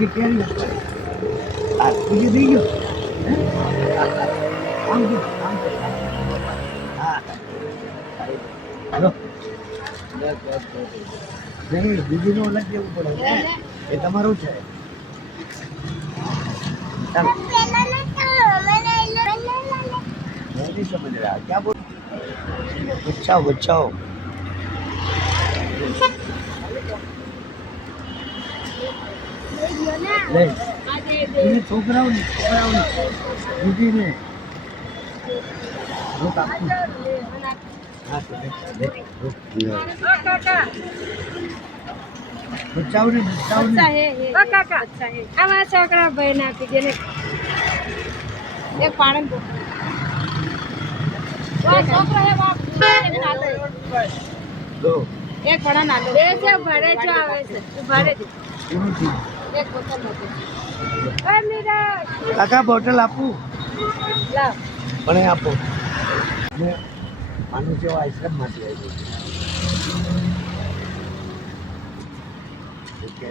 જે કેરી આ બીજું થઈ ગયો આમ જો આમ હા હાલો નહીં બીજું નું અલગ લેવું પડે એ તમારું છે ચાલો नहीं समझ रहा क्या बोल बचाओ बचाओ ले છોકરાઓને દીદીને રોક આપું હા તો બચાવ ને કાકા આવા છોકરા ભાઈ ના આપી દે એક પાણી છોકરો હે બાપ દો એક બડા ના લો છે ભરે જો આવે છે ભરે દે એક બોતલ લો એ મીરા કાકા બોટલ આપું લાવ પણ એ આપો ને આનું જેવો આઈસ્ક્રીમ માંથી આવી ઓકે